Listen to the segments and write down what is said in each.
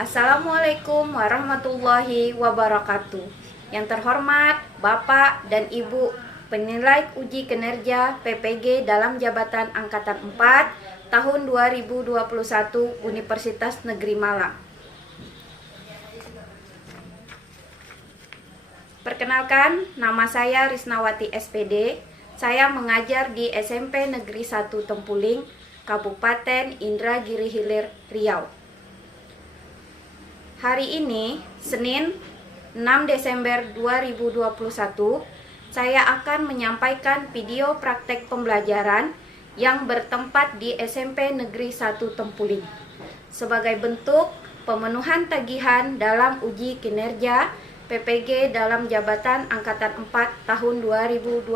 Assalamualaikum warahmatullahi wabarakatuh. Yang terhormat Bapak dan Ibu penilai uji kinerja PPG dalam jabatan Angkatan 4 tahun 2021 Universitas Negeri Malang. Perkenalkan, nama saya Risnawati SPD. Saya mengajar di SMP Negeri 1 Tempuling, Kabupaten Indragiri Hilir, Riau. Hari ini, Senin 6 Desember 2021, saya akan menyampaikan video praktek pembelajaran yang bertempat di SMP Negeri 1 Tempuling sebagai bentuk pemenuhan tagihan dalam uji kinerja PPG dalam jabatan Angkatan 4 tahun 2021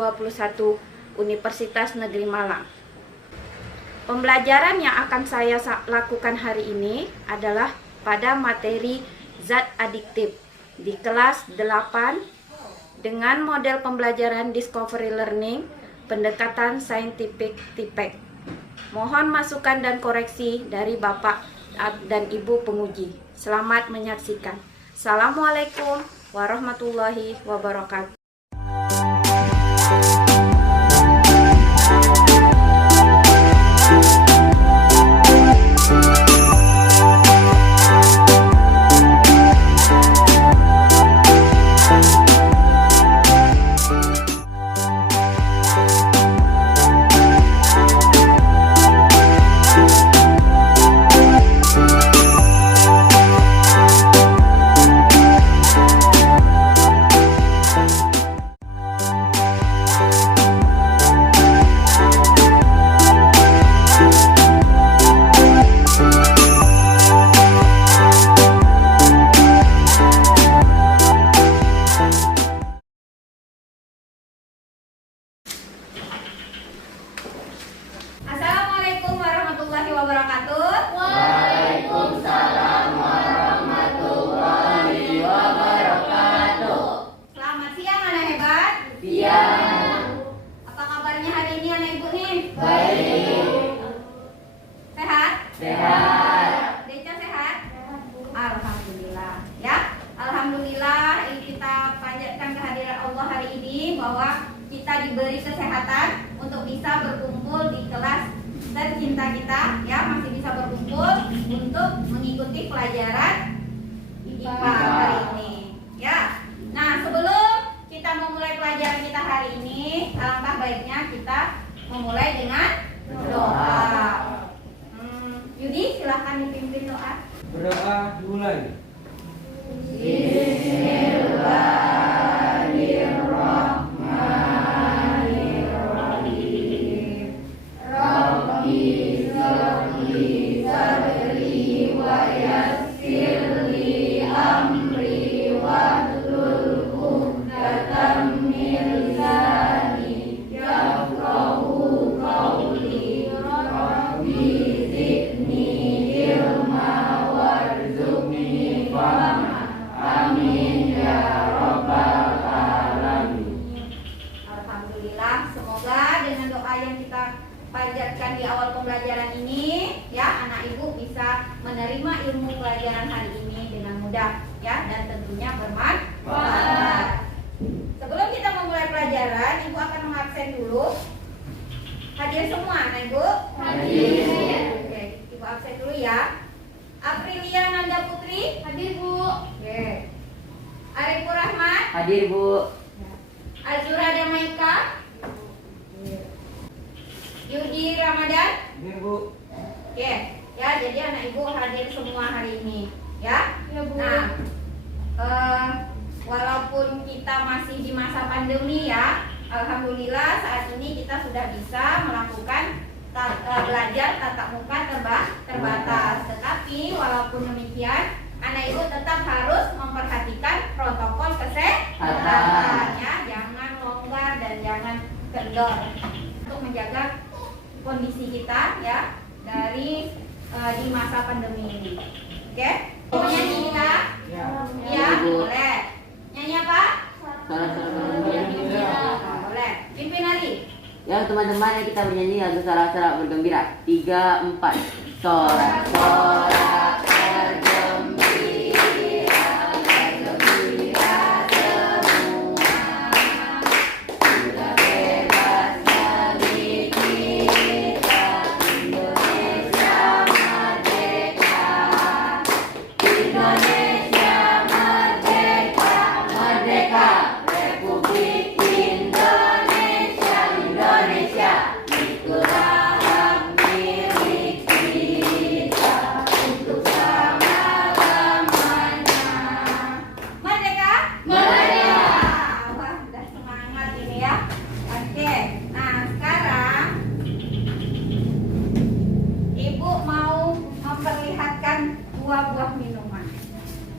Universitas Negeri Malang. Pembelajaran yang akan saya lakukan hari ini adalah pada materi zat adiktif di kelas 8 dengan model pembelajaran Discovery Learning pendekatan saintifik TIPEC. Mohon masukan dan koreksi dari Bapak dan Ibu penguji. Selamat menyaksikan. Assalamualaikum warahmatullahi wabarakatuh. Assalamualaikum warahmatullahi wabarakatuh. Waalaikumsalam warahmatullahi wabarakatuh. Selamat siang anak hebat. Siang. Apa kabarnya hari ini anak ibu nih? Baik. Sehat? Sehat. Deca sehat? Alhamdulillah. Ya, alhamdulillah kita panjatkan kehadiran Allah hari ini bahwa kita diberi kesehatan untuk bisa berkumpul di kelas tercinta kita, ya, masih bisa berkumpul untuk mengikuti pelajaran IPA hari ini, ya. Nah, sebelum kita memulai pelajaran kita hari ini, alangkah baiknya kita memulai dengan doa. Yudi, silahkan dipimpin doa. Berdoa dimulai. Alhamdulillah, semoga dengan doa yang kita panjatkan di awal pembelajaran ini, ya, anak ibu bisa menerima ilmu pelajaran hari ini dengan mudah, ya, dan tentunya bermanfaat. Sebelum kita memulai pelajaran, ibu akan mengabsen dulu. Hadir semua anak ibu? Hadir. Oke, ibu absen dulu ya. Aprilia Nanda Putri? Hadir bu. Oke. Arifur Rahmat? Hadir, Bu. Azura Damaika? Yudi Ramadan? Hadir, Bu. Oke, ya, jadi anak ibu hadir semua hari ini, ya. Ya, Bu. Nah, walaupun kita masih di masa pandemi, ya, alhamdulillah saat ini kita sudah bisa melakukan belajar tatap muka terbatas. Tetapi walaupun demikian, anak ibu tetap harus memperhatikan protokol kesehatan, ya, jangan longgar dan jangan kendor untuk menjaga kondisi kita, ya, dari di masa pandemi ini. Oke? Mau nyanyi kita? Ya. Ya, boleh. Nyanyi apa? Boleh. Pimpin lagi. Ya teman-teman, kita bernyanyi lagu sorak-sorak bergembira. 3, 4. Sorak-sorak bergembira. buah-buah minuman.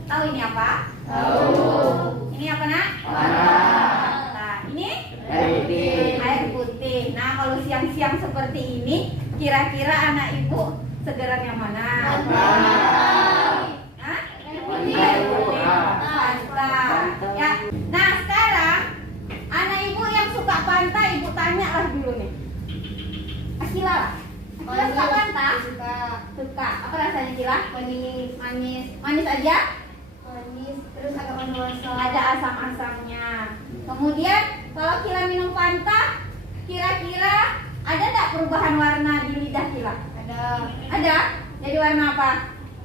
Tahu ini apa? Tahu. Ini apa nak? Warna. Nah, ini Air putih. air putih. Nah, kalau siang-siang seperti ini, kira-kira anak ibu segeran yang mana? Hah? Fanta. Ya. Nah, sekarang anak ibu yang suka Fanta, ibu tanya lah dulu nih. Akila, Akila suka Fanta? Suka. Apa rasanya Akila? Manis. Manis aja? Manis. Terus agak manis. Ada asam-asamnya. Kemudian kalau Kila minum Fanta, kira-kira ada nggak perubahan warna di lidah Kila? Ada Ada? Jadi warna apa?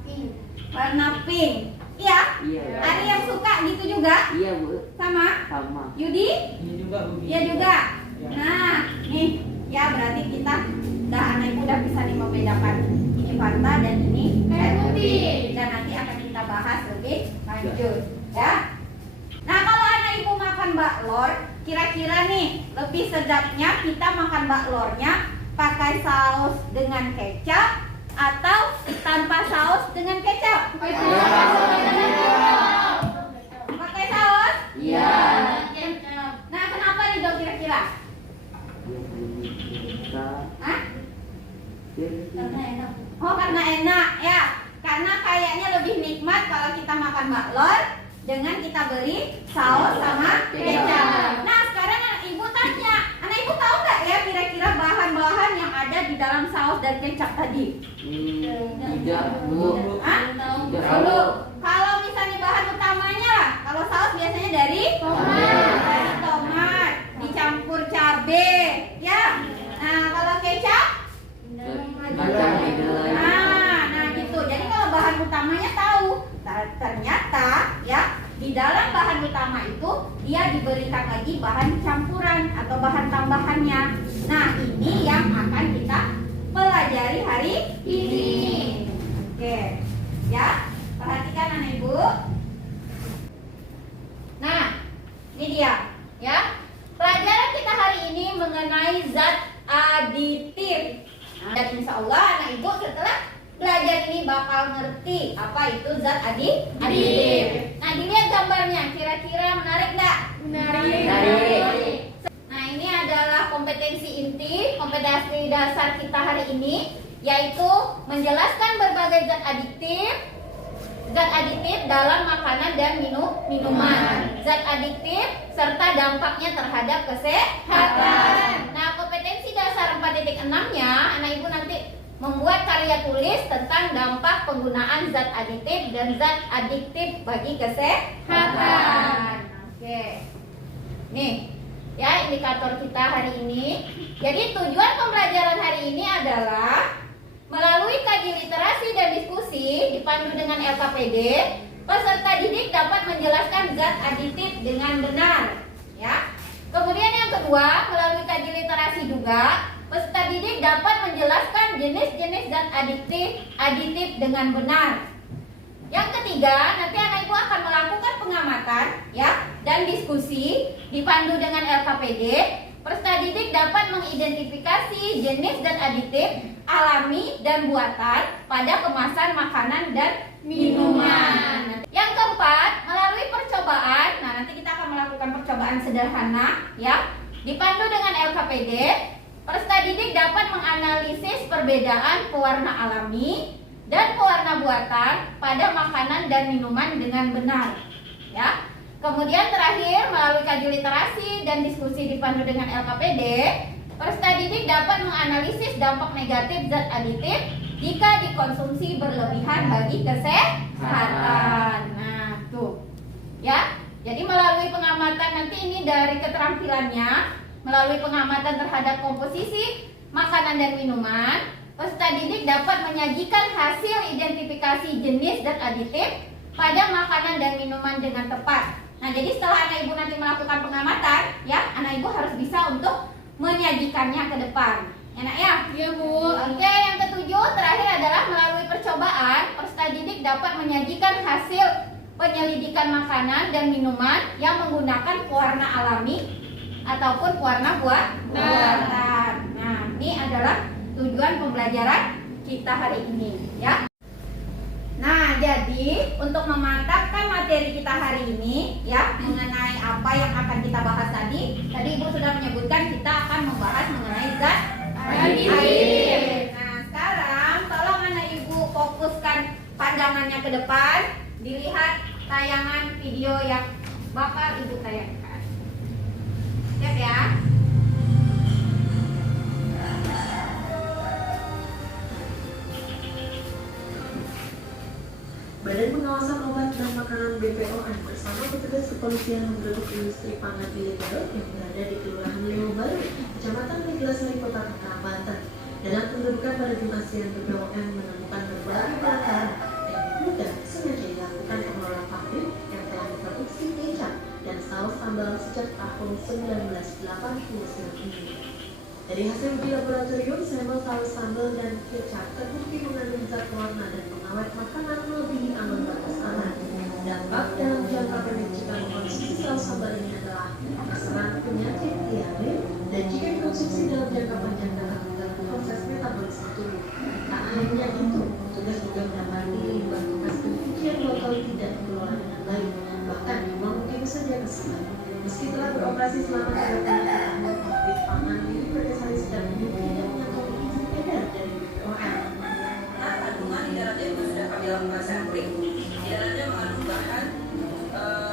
pink. Warna pink. Iya? Iya. Ada yang suka gitu juga? Iya bu. Sama? Sama. Yudi? Ini juga Bu. Iya juga. Ya. Nah, nih ya berarti kita anak ibu udah bisa nih membedakan ini Fanta dan ini air putih. Dan nanti akan kita bahas lebih lanjut, ya. Nah, kalau anak ibu makan baklor, kira-kira nih lebih sedapnya kita makan baklornya pakai saus dengan kecap atau tanpa saus dengan kecap? Pakai saus? Iya. Nah, kenapa nih dok kira-kira? Hah? Oh, karena enak ya. Karena kayaknya lebih nikmat kalau kita makan baklor dengan kita beri saus sama kecap. Nah, sekarang anak ibu tanya, anak ibu tahu nggak ya kira-kira bahan-bahan yang ada di dalam saus dan kecap tadi? Tidak bu. Hah? Tidak Dulu, kalau misalnya bahan utamanya lah, kalau saus biasanya dari tomat, dicampur cabe, ya. Nah, kalau kecap, Kacang kedelai. nah gitu. Jadi kalau bahan utamanya tahu, ternyata ya di dalam bahan utama itu dia diberikan lagi bahan campuran atau bahan tambahannya. Nah, ini yang akan kita pelajari hari ini. Oke, ya. Perhatikan anak ibu. Nah, ini dia, ya. Pelajaran kita hari ini mengenai zat aditif. Dan insya Allah anak ibu setelah belajar ini bakal ngerti apa itu zat aditif. Nah, dilihat gambarnya, kira-kira menarik nggak? Menarik. Nah, ini adalah kompetensi inti, kompetensi dasar kita hari ini, yaitu menjelaskan berbagai zat aditif dalam makanan dan minuman. Zat aditif serta dampaknya terhadap kesehatan. Nah, kompetensi dasar 4.6-nya, anak ibu nanti membuat karya tulis tentang dampak penggunaan zat aditif dan zat adiktif bagi kesehatan. Oke. Nih, ya indikator kita hari ini. Jadi tujuan pembelajaran hari ini adalah melalui kaji literasi dan diskusi dipandu dengan LKPD, peserta didik dapat menjelaskan zat aditif dengan benar, ya. Kemudian yang kedua, melalui kaji literasi juga, peserta didik dapat menjelaskan jenis-jenis zat aditif dengan benar. Yang ketiga, nanti anak ibu akan melakukan pengamatan, ya, dan diskusi dipandu dengan LKPD. Peserta didik dapat mengidentifikasi jenis zat aditif alami dan buatan pada kemasan makanan dan minuman. Yang keempat, melalui percobaan. Nah, nanti kita akan melakukan percobaan sederhana, ya. Dipandu dengan LKPD, peserta didik dapat menganalisis perbedaan pewarna alami dan pewarna buatan pada makanan dan minuman dengan benar, ya. Kemudian terakhir, melalui kaji literasi dan diskusi dipandu dengan LKPD, peserta didik dapat menganalisis dampak negatif zat aditif jika dikonsumsi berlebihan bagi kesehatan. Nah, tuh. Ya. Jadi melalui pengamatan nanti ini dari keterampilannya, melalui pengamatan terhadap komposisi makanan dan minuman, peserta didik dapat menyajikan hasil identifikasi jenis zat aditif pada makanan dan minuman dengan tepat. Nah, jadi setelah anak ibu nanti melakukan pengamatan, ya, anak ibu harus bisa untuk menyajikannya ke depan. Enak ya? Iya, Bu. Oke, yang ketujuh terakhir adalah melalui percobaan, peserta didik dapat menyajikan hasil penyelidikan makanan dan minuman yang menggunakan pewarna alami ataupun pewarna buatan. Nah, ini adalah tujuan pembelajaran kita hari ini, ya. Nah, jadi untuk memantapkan materi kita hari ini ya mengenai apa yang akan kita bahas tadi Ibu sudah menyebutkan kita akan membahas mengenai zat aditif. Nah, sekarang tolong anak Ibu fokuskan pandangannya ke depan, dilihat tayangan video yang bakal Ibu tayangkan. Siap ya? Badan Pengawasan Obat dan Makanan BPOM bersama petugas kepolisian menggerebek industri pangan ilegal yang berada di Kelurahan Lewo Baru, Kecamatan Neglasari, Kota Tangerang, Banten. Dalam penggerebekan pada Jumat siang, BPOM menemukan berbagai barang yang diduga sengaja dilakukan pengelola pabrik yang telah memproduksi kecap dan saus sambal sejak tahun 1980 ini. Dari hasil uji laboratorium, sampel saus sambal dan kecap terbukti mengandung zat pewarna dan pengawet makanan melebihi ambang batas aman. Dampak dalam jangka pendek jika mengkonsumsi saus sambal ini adalah terserang penyakit diare, dan jika dikonsumsi dalam jangka panjang dapat mengganggu proses metabolisme tubuh. Tak hanya itu, petugas juga mendapati limbah bekas pencucian botol tidak dikelola dengan baik, bahkan memang mungkin saja kesalahan. Meski telah beroperasi selama 3 tahun, pabrik pangan milik Berdesari sedang tidak mengantongi izin edar dari BPOM. Nah, kandungan di dalamnya juga sudah kami lakukan sampling. Di dalamnya mengandung bahan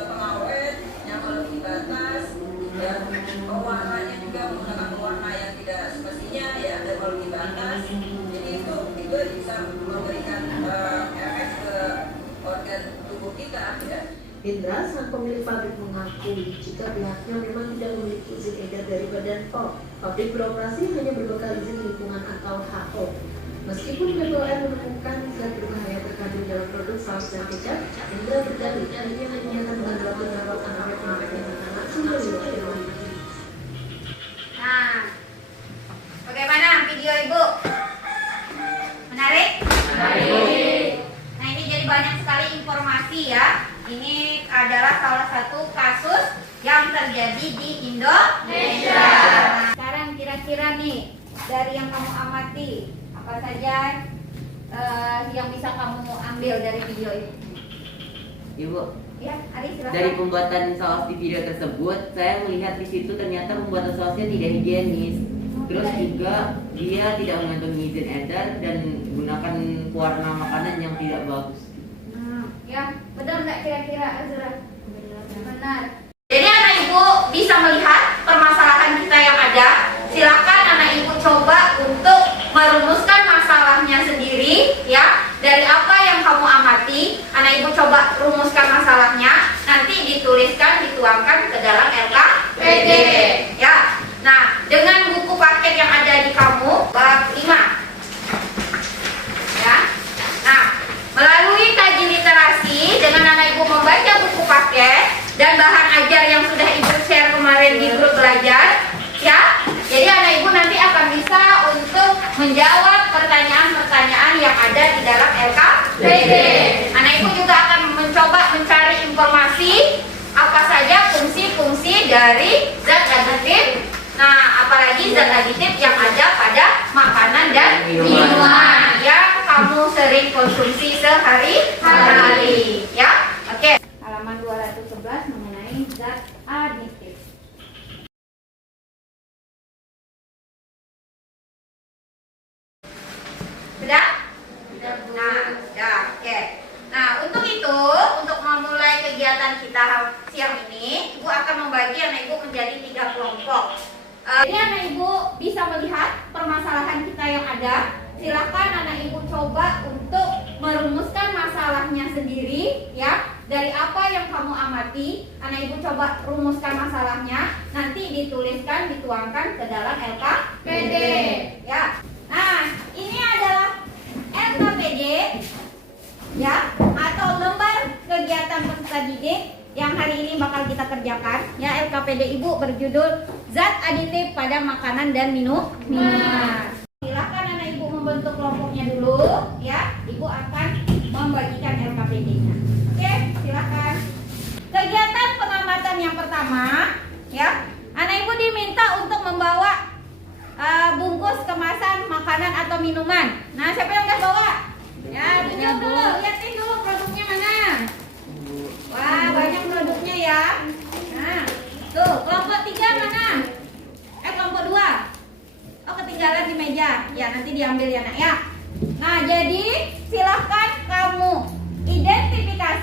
pengawet yang melebihi batas, dan pewarnanya juga menggunakan pewarna yang tidak semestinya ya, dan melebihi batas. Jadi itu bisa memberikan efek ke organ tubuh kita ya. Indra, sang pemilik pabrik, mengakui jika pihaknya memang tidak memiliki izin edar dari Badan POM. Pabrik beroperasi hanya berbekal izin lingkungan atau HO. Meskipun BPOM menemukan zat berbahaya terkandung dalam produk saus dan kecap, Indra berdalih dirinya menyatakan beberapa pengawet yang akan sudah dilakukan. Nah, bagaimana video Ibu? Menarik? Nah, ini jadi banyak sekali informasi ya. Ini adalah salah satu kasus yang terjadi di Indonesia. Nah, sekarang kira-kira nih dari yang kamu amati apa saja yang bisa kamu ambil dari video ini? Ibu, Ya, Ari silakan. dari pembuatan saus di video tersebut, saya melihat di situ ternyata pembuatan sausnya tidak higienis. Terus juga dia tidak mengantongi izin edar dan menggunakan pewarna makanan yang tidak bagus. Ya, benar nggak kira-kira Azra? Benar. Jadi anak ibu bisa melihat permasalahan kita yang ada. Silakan anak ibu coba untuk merumuskan masalahnya sendiri ya. Dari apa yang kamu amati, anak ibu coba rumuskan masalahnya. Nanti dituliskan, dituangkan ke dalam LKPD. Ya. Nah, dengan buku paket yang ada di kamu bab 5. Ya. Nah, melalui kaji literasi dengan anak ibu membaca buku paket dan bahan ajar yang sudah ibu share kemarin di grup belajar, ya. Jadi anak ibu nanti akan bisa untuk menjawab pertanyaan-pertanyaan yang ada di dalam LKPD. Anak ibu juga akan mencoba mencari informasi apa saja fungsi-fungsi dari zat aditif. Nah, apalagi zat aditif yang ada pada makanan dan minuman yang kamu sering konsumsi sehari-hari, ya. Oke. Halaman 211 mengenai zat aditif. Sudah? Nah, sudah. Oke. Nah, untuk itu, untuk memulai kegiatan kita siang ini, Ibu akan membagi anak Ibu menjadi 3 kelompok. Jadi anak ibu bisa melihat permasalahan kita yang ada. Silakan anak ibu coba untuk merumuskan masalahnya sendiri ya. Dari apa yang kamu amati, anak ibu coba rumuskan masalahnya. Nanti dituliskan, dituangkan ke dalam LKPD ya. Nah, ini adalah LKPD ya, atau lembar kegiatan peserta didik yang hari ini bakal kita kerjakan ya. LKPD ibu berjudul zat aditif pada makanan dan minuman. Silakan anak ibu membentuk kelompoknya dulu ya. Ibu akan membagikan LKPD-nya. Oke, silakan. Kegiatan pengamatan yang pertama ya. Anak ibu diminta untuk membawa bungkus kemasan makanan atau minuman. Nah, siapa yang udah bawa? Ya, tunjuk dulu, lihatin dulu produk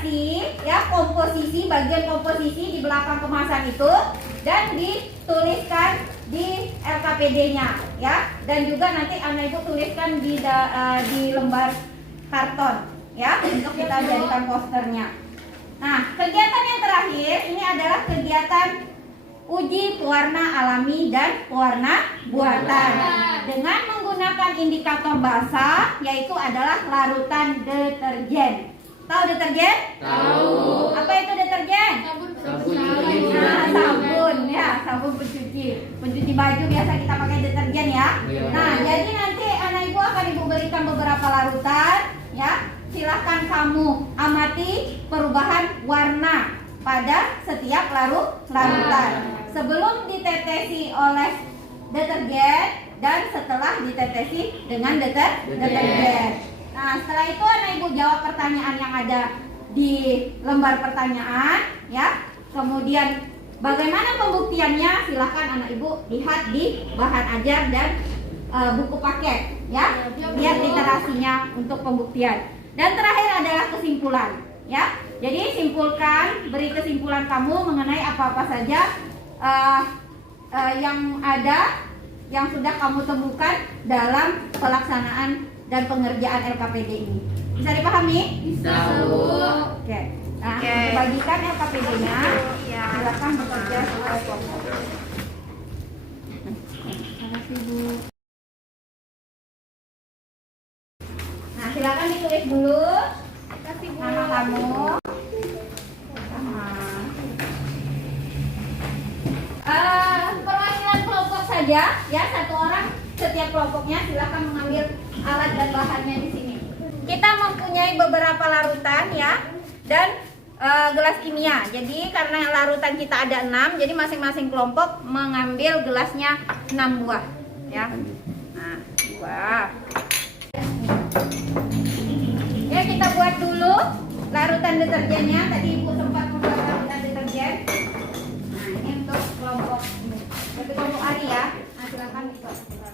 dikasih ya bagian komposisi di belakang kemasan itu dan dituliskan di LKPD-nya ya, dan juga nanti anak ibu tuliskan di lembar karton ya untuk kita jadikan posternya. Nah, kegiatan yang terakhir ini adalah kegiatan uji pewarna alami dan pewarna buatan dengan menggunakan indikator basah, yaitu adalah larutan deterjen. Tahu deterjen? Tahu. Apa itu deterjen? Sabun Nah, sabun ya, sabun pencuci baju biasa kita pakai deterjen ya. Iya. Nah, jadi nanti anak ibu akan ibu berikan beberapa larutan ya. Silahkan kamu amati perubahan warna pada setiap larutan sebelum ditetesi oleh deterjen dan setelah ditetesi dengan deterjen. Nah, setelah itu anak ibu jawab pertanyaan yang ada di lembar pertanyaan ya. Kemudian bagaimana pembuktiannya, silahkan anak ibu lihat di bahan ajar dan buku paket ya. Lihat literasinya untuk pembuktian. Dan terakhir adalah kesimpulan ya. Jadi beri kesimpulan kamu mengenai apa-apa saja yang ada yang sudah kamu temukan dalam pelaksanaan dan pengerjaan LKPD ini. Bisa dipahami? Bisa, Bu. Oke. Nah, bagikan LKPD-nya. Silakan bekerja sesuai kelompok. Terima kasih, Bu. Nah, silakan ditulis dulu. Nama kamu. Perwakilan kelompok saja, ya, satu orang setiap kelompoknya. Silakan mengambil alat dan bahannya di sini. Kita mempunyai beberapa larutan ya, dan gelas kimia. Jadi karena larutan kita ada 6, jadi masing-masing kelompok mengambil gelasnya 6 buah, ya. Nah, 2. Ya, kita buat dulu larutan deterjennya. Tadi ibu sempat membuat larutan deterjen. Nah, ini untuk kelompok ini. Untuk kelompok Ari ya. Nah, silakan dibuat larutan.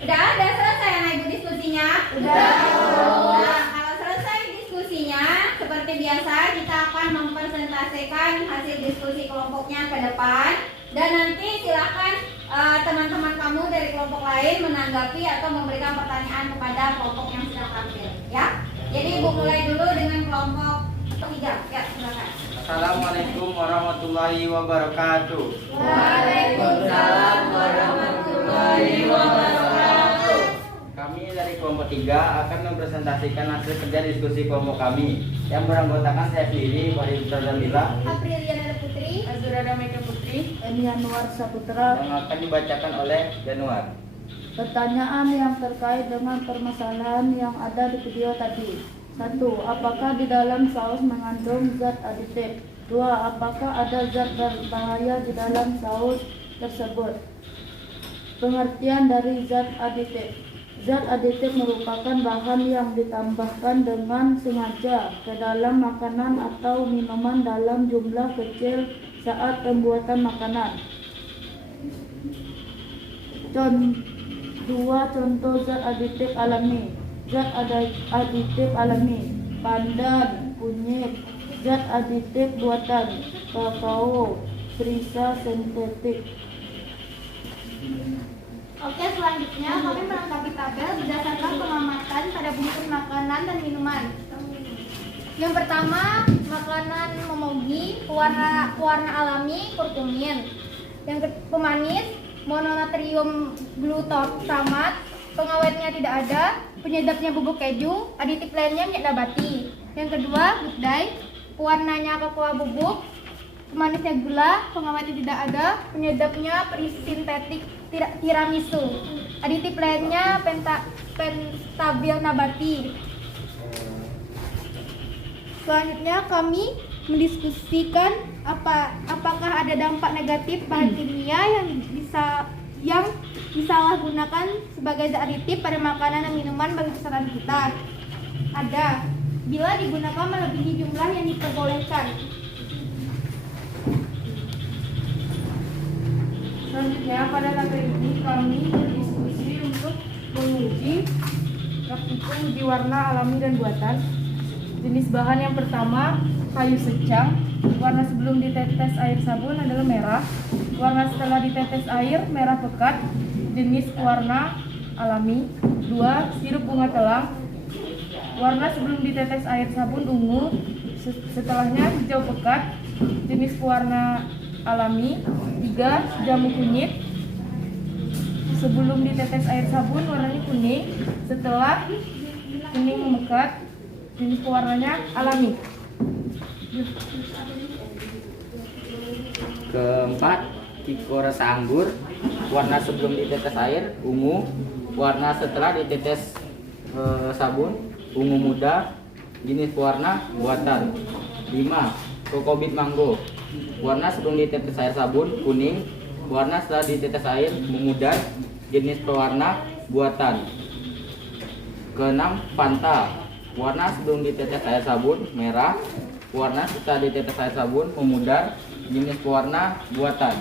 Udah selesai anak ibu diskusinya? Udah. Nah, kalau selesai diskusinya, seperti biasa kita akan mempresentasikan hasil diskusi kelompoknya ke depan. Dan nanti silakan teman-teman kamu dari kelompok lain menanggapi atau memberikan pertanyaan kepada kelompok yang sedang tampil, ya. Jadi ibu mulai dulu dengan kelompok 3. Ya, silakan. Assalamualaikum warahmatullahi wabarakatuh. Waalaikumsalam warahmatullahi wabarakatuh. Kami dari kelompok 3 akan mempresentasikan hasil kerja diskusi kelompok kami yang beranggotakan saya sendiri, Farid Pradamila, Apriliana Putri, Azurada Mega Putri, Januar Saputra. yang akan dibacakan oleh Januar. Pertanyaan yang terkait dengan permasalahan yang ada di video tadi. 1. Apakah di dalam saus mengandung zat aditif? 2. Apakah ada zat berbahaya di dalam saus tersebut? Pengertian dari zat aditif. Zat aditif merupakan bahan yang ditambahkan dengan sengaja ke dalam makanan atau minuman dalam jumlah kecil saat pembuatan makanan. 2. Contoh zat aditif alami. Zat aditif alami: pandan, kunyit. Zat aditif buatan: kakao, perisa sintetik. Oke, selanjutnya kami melengkapi tabel berdasarkan pengamatan pada bungkus makanan dan minuman. Yang pertama, makanan memogi, pewarna alami, kurkumin. Yang pemanis, mononatrium glutamat, pengawetnya tidak ada, penyedapnya bubuk keju, aditif lainnya minyak nabati. Yang kedua, good dye, pewarnanya cocoa bubuk, pemanisnya gula, pengawetnya tidak ada, penyedapnya perisi sintetik tiramisu. Aditif lainnya penstabil nabati. Selanjutnya kami mendiskusikan apakah ada dampak negatif bahan kimia yang disalahgunakan sebagai zat aditif pada makanan dan minuman bagi kesehatan kita. Ada, bila digunakan melebihi jumlah yang diperbolehkan. Selanjutnya pada materi ini kami berdiskusi untuk menguji praktikum uji warna alami dan buatan. Jenis bahan yang pertama kayu secang. Warna sebelum ditetes air sabun adalah merah. Warna setelah ditetes air merah pekat. Jenis warna alami. 2. Sirup bunga telang. Warna sebelum ditetes air sabun ungu. Setelahnya hijau pekat. Jenis warna alami. 3. Jamu kunyit. Sebelum ditetes air sabun warnanya kuning. Setelah kuning memekat, jenis pewarnanya alami. Keempat, Kiko rasa anggur. Warna sebelum ditetes air ungu. Warna setelah ditetes sabun ungu muda. Jenis warna buatan. 5. Kokobit mango. Warna sebelum ditetes air sabun kuning. Warna setelah ditetes air memudar. Jenis pewarna buatan. Keenam, Fanta. Warna sebelum ditetes air sabun merah. Warna setelah ditetes air sabun memudar. Jenis pewarna buatan.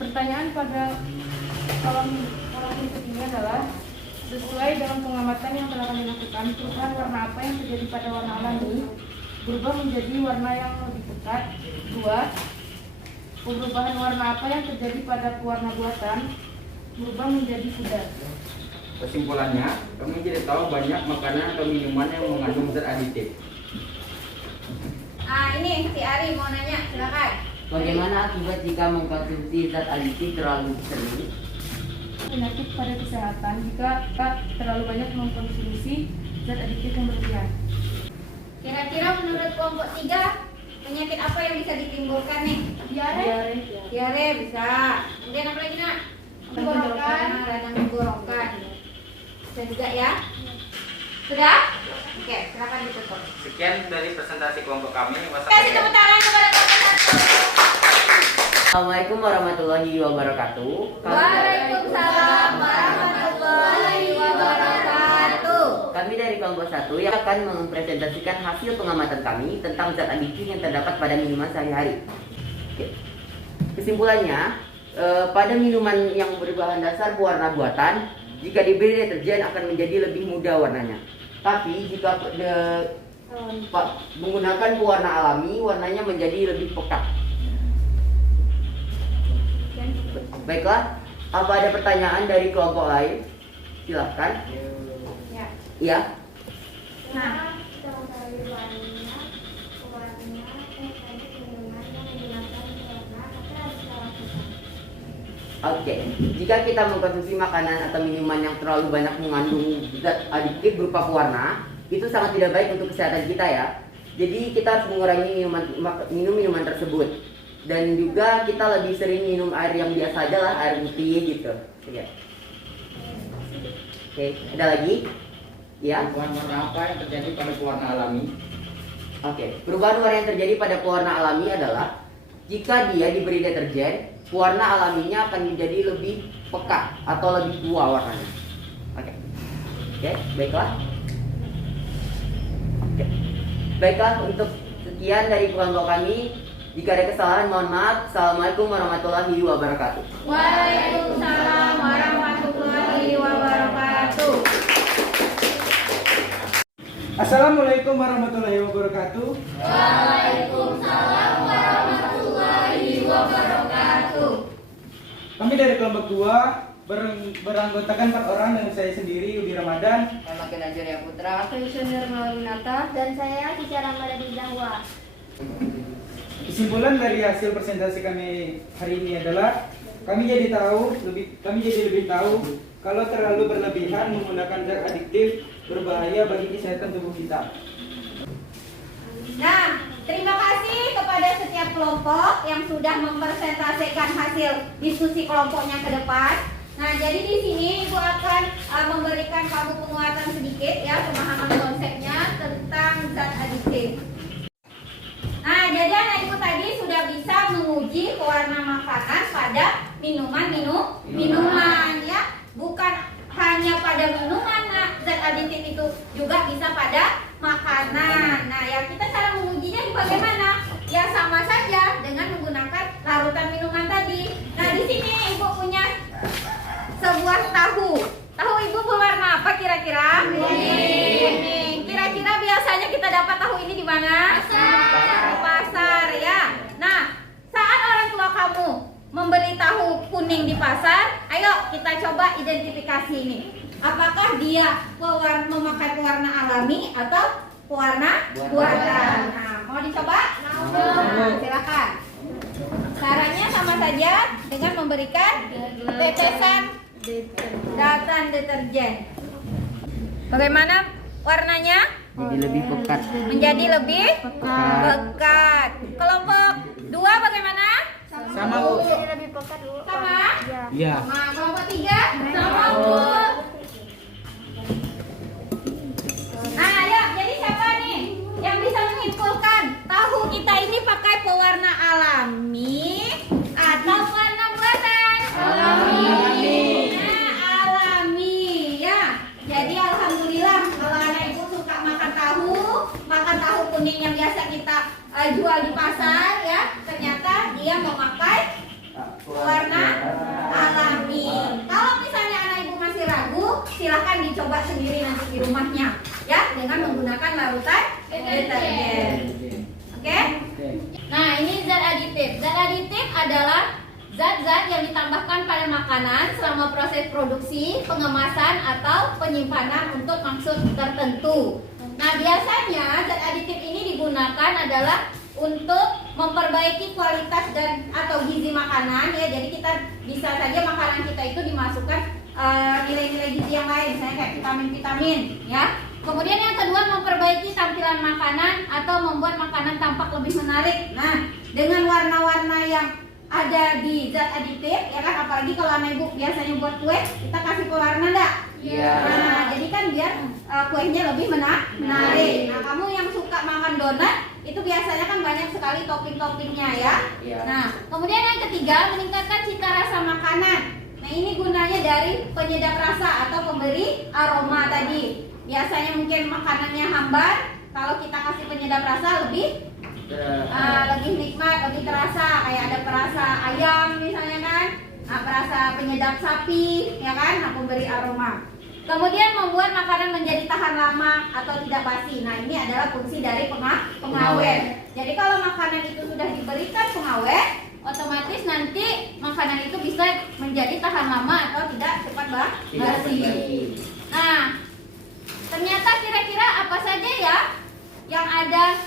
Pertanyaan pada kolom berikut ini adalah sesuai dengan pengamatan yang telah kami lakukan, perubahan warna apa yang terjadi pada warna alami berubah menjadi warna yang lebih pekat. 2. Perubahan warna apa yang terjadi pada pewarna buatan berubah menjadi pudar. Kesimpulannya, kami tidak tahu banyak makanan atau minuman yang mengandung zat aditif. Ini si Ari mau nanya, silakan. Bagaimana akibat jika mengkonsumsi zat aditif terlalu sering? Penyakit pada kesehatan jika terlalu banyak mengkonsumsi zat aditif yang berlebihan. Kira-kira menurut kelompok 3, penyakit apa yang bisa ditimbulkan nih? Diare bisa. Kemudian apa lagi nak? Tenggorokan. Radang tenggorokan. Bisa juga ya. Sudah? Oke, silakan ditutup. Sekian dari presentasi kelompok kami. Kasih tepuk tangan kepada kelompok 1. Assalamualaikum warahmatullahi wabarakatuh. Waalaikumsalam warahmatullahi wabarakatuh. Kami dari kelompok 1 yang akan mempresentasikan hasil pengamatan kami tentang zat aditif yang terdapat pada minuman sehari-hari. Oke. Kesimpulannya, pada minuman yang berbahan dasar pewarna buatan, jika diberi deterjen akan menjadi lebih muda warnanya. Tapi jika menggunakan pewarna alami, warnanya menjadi lebih pekat. Baiklah, apa ada pertanyaan dari kelompok lain? Silahkan. Ya. Iya. Nah, Oke, jika kita mengkonsumsi makanan atau minuman yang terlalu banyak mengandung zat aditif berupa pewarna, itu sangat tidak baik untuk kesehatan kita ya. Jadi kita harus mengurangi minum minuman tersebut. Dan juga kita lebih sering minum air yang biasa aja lah, air putih gitu. Oke, ada lagi? Ya. Perubahan warna apa yang terjadi pada pewarna alami? Oke, perubahan warna yang terjadi pada pewarna alami adalah jika dia diberi deterjen, pewarna alaminya akan menjadi lebih pekat atau lebih tua warnanya. Oke, baiklah. Oke. Baiklah, untuk sekian dari kelompok kami. Jika ada kesalahan mohon maaf. Assalamualaikum warahmatullahi wabarakatuh. Waalaikumsalam warahmatullahi wabarakatuh. Assalamualaikum warahmatullahi wabarakatuh. Waalaikumsalam warahmatullahi wabarakatuh. Kami dari kelompok 2 beranggotakan 4 orang dengan saya sendiri, Yudi Ramadan, Makin Ajaria Putra, Senior Malunata, dan saya Cica Ramadhani Zahwa. Kesimpulan dari hasil presentasi kami hari ini adalah kami jadi lebih tahu kalau terlalu berlebihan menggunakan zat adiktif berbahaya bagi kesehatan tubuh kita. Nah, Terima kasih kepada setiap kelompok yang sudah mempresentasikan hasil diskusi kelompoknya ke depan. Nah, jadi di sini Ibu akan memberikan kamu penguatan sedikit ya, pemahaman konsepnya tentang zat aditif. Nah, jadi anak Ibu tadi sudah bisa menguji pewarna makanan pada minuman ya. Bukan hanya pada minuman, nah, zat aditif itu juga bisa pada makanan. Nah, ya kita cara mengujinya bagaimana? Ya sama saja dengan menggunakan larutan minuman tadi. Nah, di sini Ibu punya sebuah tahu. Tahu Ibu berwarna apa kira-kira? Kuning. Kira-kira biasanya kita dapat tahu ini di mana? Di pasar ya. Nah, saat orang tua kamu membeli tahu kuning di pasar, ayo kita coba identifikasi ini. Apakah dia memakai pewarna alami atau pewarna buatan? Nah, mau dicoba? Silakan. Caranya sama saja dengan memberikan tetesan deterjen. Bagaimana warnanya? Jadi lebih pekat. Menjadi lebih pekat. Kelompok 2 bagaimana? Sama Bu. Lebih pekat dulu. Sama? Iya. Sama. Kelompok 3? Sama Bu. Nah, ayo, jadi siapa nih yang bisa menyimpulkan tahu kita ini pakai pewarna alami atau warna buatan? Alami. Nah, alami ya. Jadi alhamdulillah kalau anak Ibu suka makan tahu kuning yang biasa kita jual di pasar ya, ternyata dia memakai warna alami. Kalau misalnya anak Ibu masih ragu, silahkan dicoba sendiri nanti di rumahnya ya, dengan menggunakan larutan deterjen. Oke? Nah, ini zat aditif. Zat aditif adalah zat-zat yang ditambahkan pada makanan selama proses produksi, pengemasan atau penyimpanan untuk maksud tertentu. Nah, biasanya zat aditif ini digunakan adalah untuk memperbaiki kualitas dan atau gizi makanan ya. Jadi kita bisa saja makanan kita itu dimasukkan nilai-nilai gizi yang lain, misalnya kayak vitamin-vitamin ya. Kemudian yang kedua, memperbaiki tampilan makanan atau membuat makanan tampak lebih menarik. Nah, dengan warna-warna yang ada di zat aditif ya kan, apalagi kalau anak Ibu biasanya buat kue, kita kasih pewarna enggak? Iya. Nah, jadi kan biar kuenya lebih menarik. Nah, kamu yang suka makan donat itu biasanya kan banyak sekali topping-toppingnya ya. Iya. Nah, kemudian yang ketiga, meningkatkan cita rasa makanan. Nah, ini gunanya dari penyedap rasa atau pemberi aroma tadi. Biasanya mungkin makanannya hambar, kalau kita kasih penyedap rasa lebih nikmat, lebih terasa. Kayak ada perasa ayam misalnya kan, perasa penyedap sapi ya kan, nah pemberi aroma. Kemudian membuat makanan menjadi tahan lama atau tidak basi. Nah, ini adalah fungsi dari pengawet. Jadi kalau makanan itu sudah diberikan pengawet, otomatis nanti makanan itu bisa menjadi tahan lama atau tidak cepat basi. Nah, ternyata kira-kira apa saja ya yang ada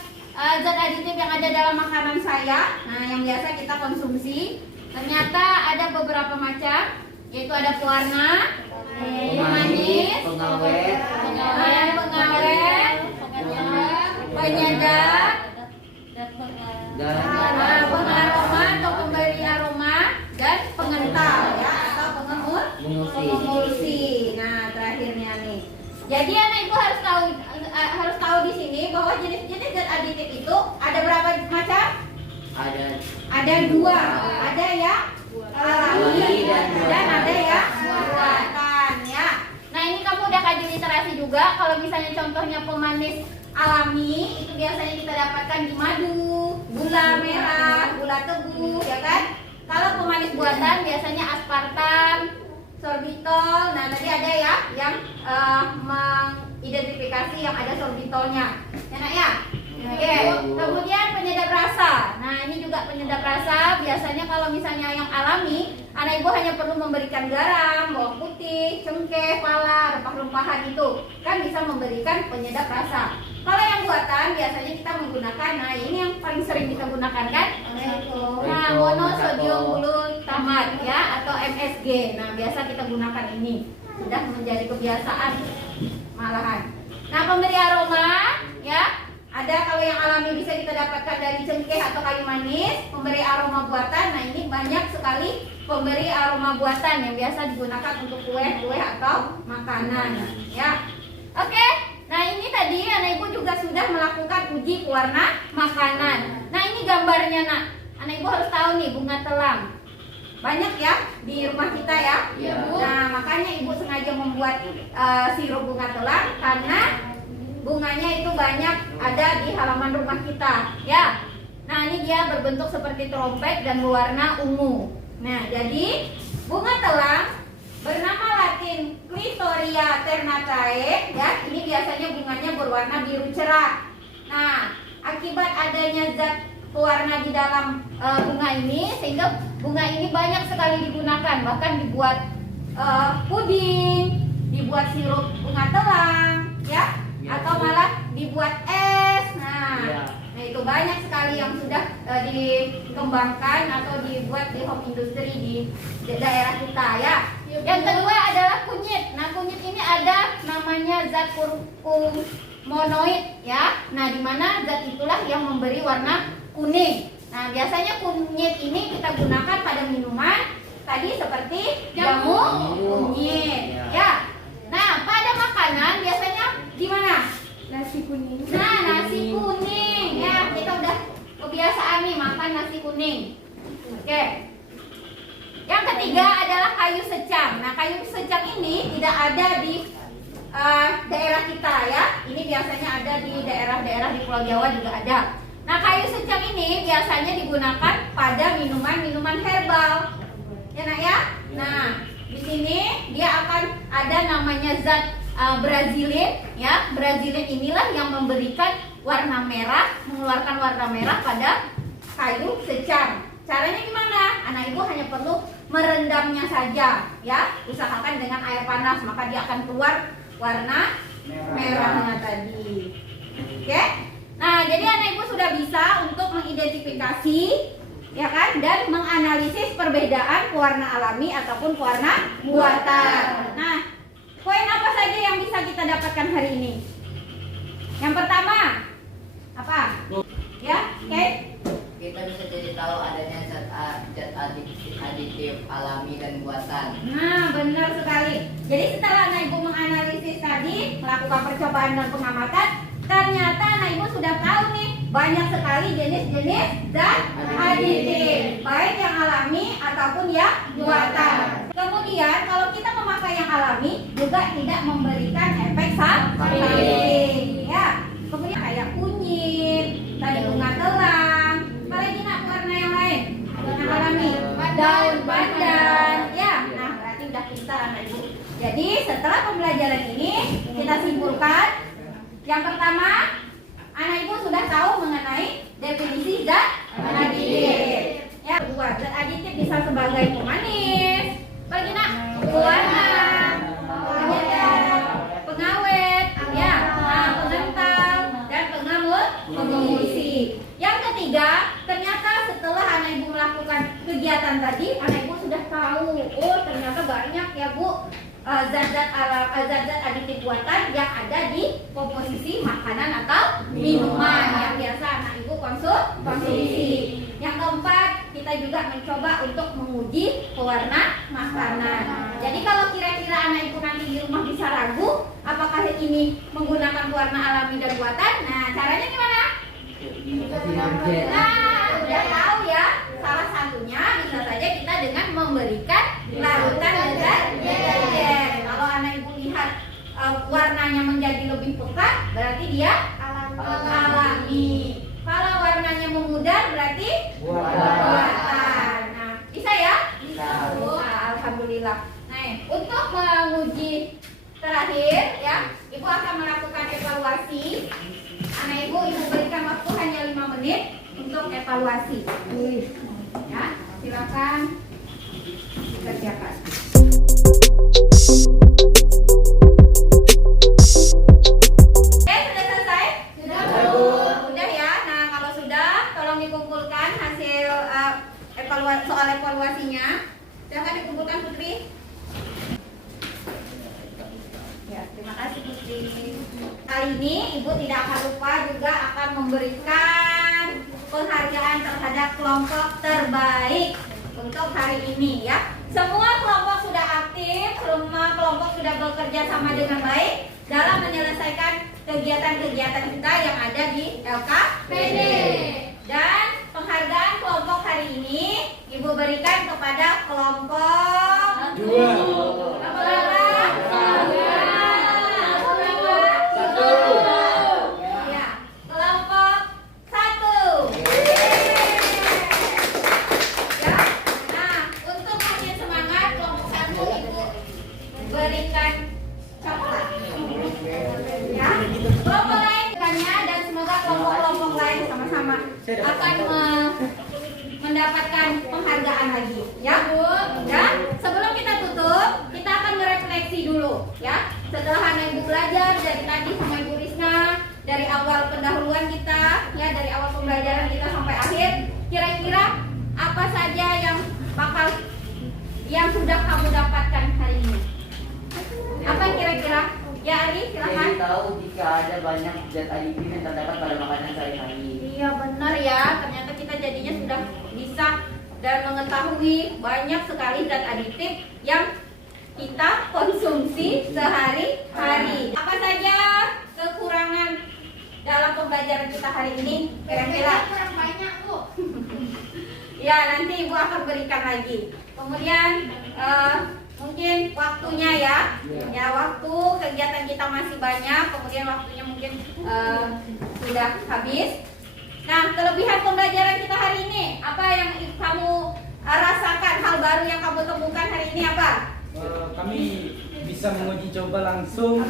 zat aditif yang ada dalam makanan saya. Nah, yang biasa kita konsumsi ternyata ada beberapa macam, yaitu ada pewarna, pemanis, pengawet, penyedap, dan pengaroma atau pemberi aroma, dan pengental ya atau pengemulsi. Nah, terakhirnya nih. Jadi anak Ibu harus tahu di sini bahwa jenis-jenis zat aditif itu ada berapa macam? Ada 2. Ada ya alami dan ada ya buatan ya. Nah, ini kamu udah kaji literasi juga. Kalau misalnya contohnya pemanis alami itu biasanya kita dapatkan di madu, gula merah, gula tebu ya kan. Kalau pemanis buatan biasanya aspartam, sorbitol. Nah, tadi ada ya yang mengidentifikasi yang ada sorbitolnya. Enak ya? Oke. Kemudian penyedap rasa. Nah, ini juga penyedap rasa. Biasanya kalau misalnya yang alami, anak Ibu hanya perlu memberikan garam, bawang putih, cengkeh, pala, rempah-rempahan itu kan bisa memberikan penyedap rasa. Kalau yang buatan biasanya kita menggunakan, nah ini yang paling sering kita gunakan kan? Nah, monosodium glutamat ya atau MSG. Nah, biasa kita gunakan ini. Sudah menjadi kebiasaan malahan. Nah, pemberi aroma ya. Ada kalau yang alami bisa kita dapatkan dari cengkeh atau kayu manis, pemberi aroma buatan. Nah, ini banyak sekali pemberi aroma buatan yang biasa digunakan untuk kue-kue atau makanan, ya. Oke. Nah, ini tadi anak ibu juga sudah melakukan uji pewarna makanan. Nah, ini gambarnya, Nak. Anak ibu harus tahu nih, bunga telang. Banyak ya di rumah kita ya. Iya. Nah, makanya ibu sengaja membuat sirup bunga telang karena bunganya itu banyak ada di halaman rumah kita, ya. Nah, ini dia berbentuk seperti trompet dan berwarna ungu. Nah, jadi bunga telang bernama Latin Clitoria ternatae, ya. Ini biasanya bunganya berwarna biru cerah. Nah, akibat adanya zat pewarna di dalam bunga ini, sehingga bunga ini banyak sekali digunakan, bahkan dibuat puding, dibuat sirup bunga telang, ya, atau malah dibuat es. Nah, nah itu banyak sekali yang sudah dikembangkan atau dibuat di home industry di daerah kita, ya. Yang kedua adalah kunyit. Nah, kunyit ini ada namanya zat kurkumonoid, ya. Nah, di mana zat itulah yang memberi warna kuning. Nah, biasanya kunyit ini kita gunakan pada minuman tadi seperti jamu kunyit, ya. Nah, pada makanan biasanya gimana? Nasi kuning. Nah, nasi kuning, ya. Kita udah kebiasaan nih makan nasi kuning. Oke. Yang ketiga adalah kayu secang. Nah, kayu secang ini tidak ada di daerah kita, ya. Ini biasanya ada di daerah-daerah di Pulau Jawa juga ada. Nah, kayu secang ini biasanya digunakan pada minuman-minuman herbal, ya, Nak, ya. Nah, di sini dia akan ada namanya zat brazilin, ya. Brazilin inilah yang memberikan warna merah, mengeluarkan warna merah pada kayu secang. Caranya gimana? Anak ibu hanya perlu merendamnya saja, ya. Usahakan dengan air panas, maka dia akan keluar warna merahnya tadi. Oke? Nah, jadi anak ibu sudah bisa untuk mengidentifikasi, ya kan, dan menganalisis perbedaan pewarna alami ataupun pewarna buatan. Nah, poin apa saja yang bisa kita dapatkan hari ini? Yang pertama, apa? Ya, oke? Kita bisa jadi tahu adanya zat aditif alami dan buatan. Nah, benar sekali. Jadi setelah anak ibu menganalisis tadi, melakukan percobaan dan pengamatan, ternyata anak ibu sudah tahu nih banyak sekali jenis-jenis zat aditif, baik yang alami ataupun yang buatan. Kemudian kalau kita memakai yang alami juga tidak memberikan efek samping, ya. Kemudian kayak kunyit, tadi bunga telang, apalagi nak warna yang lain, warna alami, daun pandan, ya. Nah, berarti udah pintar anak ibu. Jadi setelah pembelajaran ini kita simpulkan. Yang pertama, anak ibu sudah tahu mengenai definisi zat aditif. Ya, kedua, zat aditif bisa sebagai pemanis, bagi nak, pewarna, penyedap, pengawet, ya, pengental, dan pengemulsi. Yang ketiga, ternyata setelah anak ibu melakukan kegiatan tadi, anak ibu sudah tahu, oh ternyata banyak ya Bu, zat-zat aditif buatan yang ada di komposisi makanan atau minuman yang biasa anak ibu konsumsi. Yang keempat, kita juga mencoba untuk menguji pewarna makanan. Jadi kalau kira-kira anak ibu nanti di rumah bisa ragu apakah ini menggunakan pewarna alami dan buatan, nah caranya gimana? Nah, udah tahu ya. Salah satunya bisa saja kita dengan memberikan larutan deterjen. Kalau anak ibu lihat warnanya menjadi lebih pekat, berarti dia alami. Kalau warnanya memudar, berarti buatan. Nah, bisa ya? Bisa. Nah, alhamdulillah. Nah, untuk menguji terakhir ya, ibu akan melakukan evaluasi. Anak ibu berikan waktu hanya 5 menit untuk evaluasi. Ya, silakan dikerjakan. Oke, sudah selesai? Sudah. Sudah ya. Nah, kalau sudah, tolong dikumpulkan hasil soal evaluasinya. Silakan dikumpulkan Putri. Ya, terima Terima kasih Putri. Kali ini Ibu tidak akan lupa juga akan memberikan penghargaan terhadap kelompok terbaik untuk hari ini ya. Semua kelompok sudah aktif, semua kelompok sudah bekerja sama dengan baik dalam menyelesaikan kegiatan-kegiatan kita yang ada di LKPD. Dan penghargaan kelompok hari ini Ibu berikan kepada kelompok 2. berapa? 1. Ya, kelompok 1. Ya. Nah, untuk makin semangat kelompok 1 Ibu berikan coklat. Ya. Kelompok lain dan semoga kelompok-kelompok lain sama-sama akan mendapatkan penghargaan lagi, ya Bu. Ya, sebelum kita tutup, kita akan merefleksi dulu, ya. Setelah anak Ibu belajar dari tadi sama Ibu Risna, dari awal pendahuluan kita, ya, dari awal pembelajaran kita sampai akhir, kira-kira apa saja yang sudah kamu dapatkan hari ini? Apa kira-kira? Ya, Ali, silakan. Jadi tahu jika ada banyak zat aditif yang terdapat pada makanan sehari-hari. Iya benar ya, ternyata kita jadinya sudah bisa dan mengetahui banyak sekali zat aditif yang kita konsumsi sehari-hari. Apa saja kekurangan dalam pembelajaran kita hari ini? Kira-kira kurang banyak Bu. ya, nanti Ibu akan berikan lagi. Kemudian mungkin waktunya ya, ya waktu kegiatan kita masih banyak, kemudian waktunya mungkin sudah habis. Nah, kelebihan pembelajaran kita hari ini, apa yang kamu rasakan, hal baru yang kamu temukan hari ini apa? Kami bisa menguji coba langsung.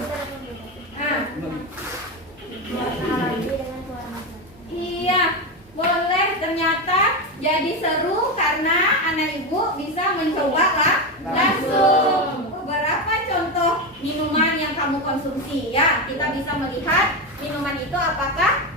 Nah, iya, boleh, ternyata jadi seru karena anak Ibu bisa mencoba lah langsung. Beberapa contoh minuman yang kamu konsumsi ya, kita bisa melihat minuman itu apakah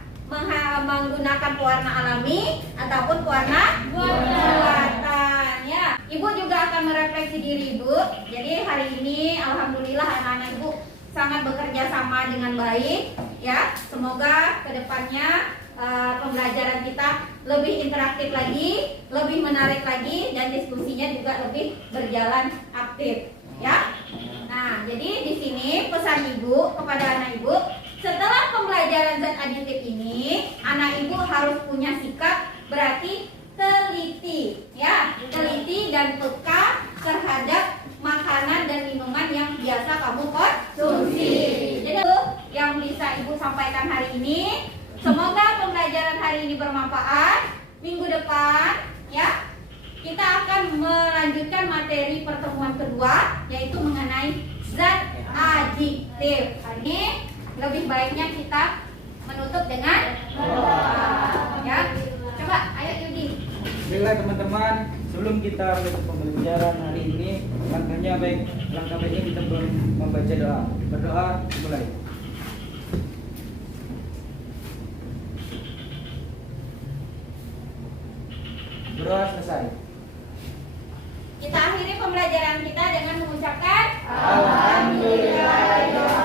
menggunakan pewarna alami ataupun pewarna buatan ya. Ibu juga akan merefleksi diri Ibu. Jadi hari ini alhamdulillah anak-anak Ibu sangat bekerja sama dengan baik ya. Semoga kedepannya pembelajaran kita lebih interaktif lagi, lebih menarik lagi, dan diskusinya juga lebih berjalan aktif ya. Nah, jadi di sini pesan Ibu kepada anak Ibu, setelah pembelajaran zat aditif ini, anak Ibu harus punya sikap berarti teliti ya, teliti dan peka terhadap makanan dan minuman yang biasa kamu konsumsi. Jadi itu yang bisa Ibu sampaikan hari ini. Semoga pembelajaran hari ini bermanfaat. Minggu depan ya, kita akan melanjutkan materi pertemuan kedua, yaitu mengenai zat aditif. Ini lebih baiknya kita menutup dengan ya. Coba, ayo Yudi. Baiklah teman-teman, sebelum kita menutup pembelajaran hari ini, langkah baiknya kita membaca doa. Berdoa, mulai. Berdoa selesai. Kita akhiri pembelajaran kita dengan mengucapkan Alhamdulillah.